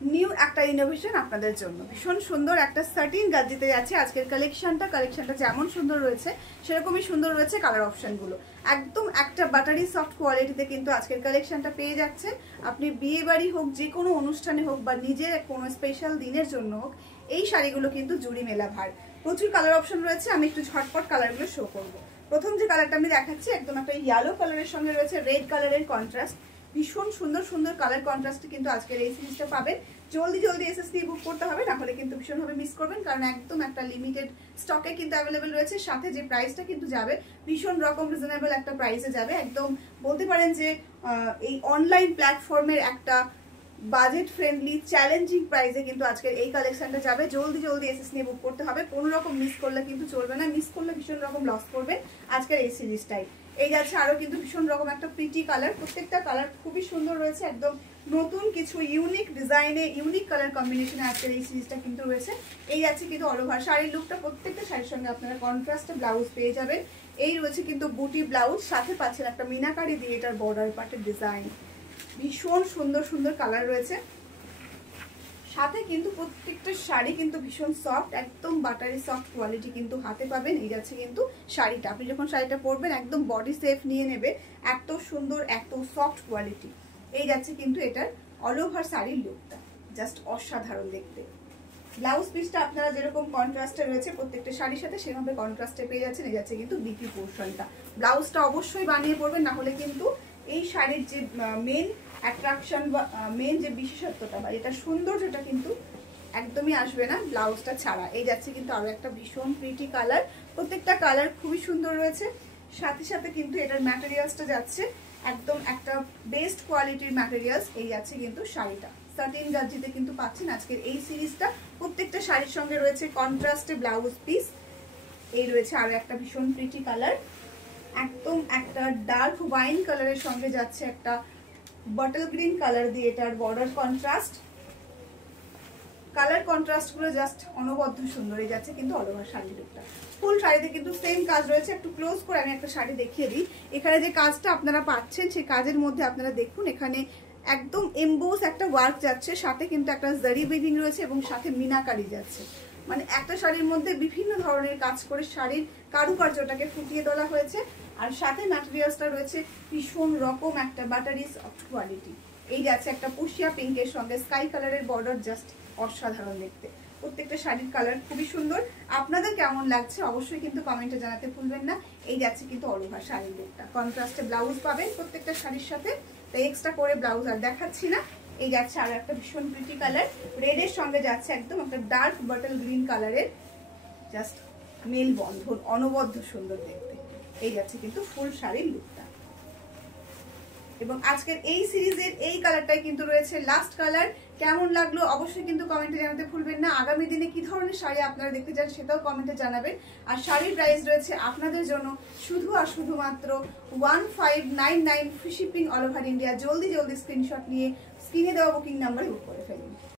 New একটা innovation আপনাদের জন্য। ভীষণ সুন্দর একটা সাটিন গাজিতে যাচ্ছে আজকের কালেকশনটা যেমন সুন্দর রয়েছে সেরকমই সুন্দর রয়েছে কালার অপশনগুলো। একদম একটা বাটারি সফট কোয়ালিটিতে কিন্তু আজকের কালেকশনটা পেয়ে যাচ্ছেন। আপনি বিয়ে বাড়ি হোক, যে কোনো অনুষ্ঠানে হোক, বা নিজের কোনো স্পেশাল দিনের জন্য হোক, এই শাড়িগুলো কিন্তু জুড়ি মেলা ভার। প্রচুর কালার অপশন রয়েছে, আমি একটু ঝটপট কালারগুলো শো করবো। প্রথম যে কালারটা আমি দেখাচ্ছি একদম একটা ইয়েলো কালারের সঙ্গে রয়েছে রেড কালারের কন্ট্রাস্ট। ভীষণ সুন্দর সুন্দর কালার কন্ট্রাস্টে কিন্তু আজকের এই সিরিজটা পাবেন। জলদি জলদি এসএসসি বুক করতে হবে, না হলে কিন্তু ভীষণভাবে মিস করবেন, কারণ একদম একটা লিমিটেড স্টকে কিন্তু অ্যাভেলেবেল রয়েছে। সাথে যে প্রাইসটা কিন্তু যাবে ভীষণ রকম রিজনেবল একটা প্রাইসে যাবে। একদম বলতে পারেন যে এই অনলাইন প্ল্যাটফর্মের একটা বাজেট ফ্রেন্ডলি চ্যালেঞ্জিং প্রাইসে কিন্তু আজকের এই কালেকশনটা যাবে। জলদি জলদি এসএস নিয়ে বুক করতে হবে, কোনো রকম মিস করলে কিন্তু চলবে না। মিস করলে ভীষণ রকম লস করবে আজকের এই সিরিজটাই। এই যাচ্ছে আরো কিন্তু ভীষণ রকম একটা প্রিটি কালার, প্রত্যেকটা কালার খুবই সুন্দর রয়েছে। একদম নতুন কিছু ইউনিক ডিজাইনে ইউনিক কালার কম্বিনেশনে আজকের এই সিরিজটা কিন্তু রয়েছে। এই যাচ্ছে কিন্তু অল ওভার শাড়ির লুকটা, প্রত্যেকটা শাড়ির সঙ্গে আপনারা কন্ট্রাস্টে ব্লাউজ পেয়ে যাবেন। এই রয়েছে কিন্তু বুটি ব্লাউজ, সাথে পাচ্ছেন একটা মিনাকারি দিয়ে এটার বর্ডার পার্টের ডিজাইন। ভীষণ সুন্দর সুন্দর কালার রয়েছে। সাথে কিন্তু প্রত্যেকটা শাড়ি কিন্তু ভীষণ সফট, একদম বাটারি সফট কোয়ালিটি কিন্তু হাতে পাবেন। এই যাচ্ছে কিন্তু শাড়িটা, আপনি যখন শাড়িটা পরবেন একদম বডি সেফ নিয়ে নেবে, এত সুন্দর এত সফট কোয়ালিটি। এই যাচ্ছে কিন্তু এটার অল ওভার শাড়ির লুকটা, জাস্ট অসাধারণ দেখতে। ব্লাউজ পিসটা আপনারা যেরকম কন্ট্রাস্টে রয়েছে প্রত্যেকটা শাড়ির সাথে সেভাবে কন্ট্রাস্টে পেয়ে যাচ্ছেন। এই যাচ্ছে কিন্তু বিপি পোর্শনটা, ব্লাউজটা অবশ্যই বানিয়ে পরবেন, না হলে কিন্তু এই শাড়ির যে মেন অ্যাট্রাকশন বা মেন যে বিশেষত্বটা বা এটা সৌন্দর্যটা কিন্তু একদমই আসবে না ব্লাউজটা ছাড়া। এই যাচ্ছে কিন্তু আরো একটা ভীষণ প্রিটি কালার, প্রত্যেকটা কালার খুবই সুন্দর রয়েছে। সাথে সাথে কিন্তু এটার ম্যাটেরিয়ালসটা যাচ্ছে একদম একটা বেস্ট কোয়ালিটির ম্যাটেরিয়ালস। এই যাচ্ছে কিন্তু শাড়িটা সাটিন গাজিতে কিন্তু পাচ্ছেন আজকের এই সিরিজটা। প্রত্যেকটা শাড়ির সঙ্গে রয়েছে কন্ট্রাস্টে ব্লাউজ পিস। এই রয়েছে আরো একটা ভীষণ প্রিটি কালার, একদম একটা ডার্ক ওয়াইন কালারের সঙ্গে যাচ্ছে একটা বটল গ্রিন কালার দিয়ে এটার বর্ডার কন্ট্রাস্ট। কালার কন্ট্রাস্ট গুলো জাস্ট অনবদ্য সুন্দর। এই যাচ্ছে কিন্তু অল ওভার শাড়ি লুকটা। ফুল শাড়িতে কিন্তু সেম কাজ রয়েছে। একটু ক্লোজ করে আমি একটা শাড়ি দেখিয়ে দিই। এখানে যে কাজটা আপনারা পাচ্ছেন সেই কাজের মধ্যে আপনারা দেখুন এখানে একদম এমবোস একটা ওয়ার্ক যাচ্ছে, সাথে কিন্তু একটা জারি উইভিং রয়েছে এবং সাথে মিনাকারি যাচ্ছে। মানে একটা শাড়ির মধ্যে বিভিন্ন ধরনের কাজ করে শাড়ির কারুকার্যটাকে ফুটিয়ে তোলা হয়েছে। আর সাথে ম্যাটেরিয়ালসটা রয়েছে ভীষণ রকম একটা বাটারি সফট কোয়ালিটি। এই যাচ্ছে একটা পুশিয়া পিঙ্কের সঙ্গে স্কাই কালারের বর্ডার, জাস্ট অসাধারণ দেখতে। প্রত্যেকটা শাড়ির কালার খুবই সুন্দর। আপনাদের কেমন লাগছে অবশ্যই কিন্তু কমেন্টে জানাতে ভুলবেন না। এই যাচ্ছে কিন্তু অল ওভার শাড়ির লুকটা, কন্ট্রাস্টে ব্লাউজ পাবেন প্রত্যেকটা শাড়ির সাথে, তাই এক্সট্রা করে ব্লাউজ আর দেখাচ্ছি না। এই যাচ্ছে আরো একটা ভীষণ প্রিটি কালার, রেড এর সঙ্গে যাচ্ছে একদম একটা ডার্ক বটল গ্রিন কালারের, জাস্ট মেল বন্ধন, অনবদ্য সুন্দর দেখতে। এই যাচ্ছে কিন্তু ফুল শাড়ির লুকটা। এবং আজকের এই সিরিজের এই কালারটাই কিন্তু রয়েছে লাস্ট কালার। কেমন লাগলো অবশ্যই কিন্তু কমেন্টে জানাতে ভুলবেন না। আগামী দিনে কি ধরনের শাড়ি আপনারা দেখতে চান সেটাও কমেন্টে জানাবেন। আর শাড়ির প্রাইস রয়েছে আপনাদের জন্য শুধু আর শুধুমাত্র 1599 free shipping all over India. জলদি জলদি স্ক্রিনশট নিয়ে স্ক্রিনে দেওয়া বুকিং নাম্বারে বুক করে ফেলুন।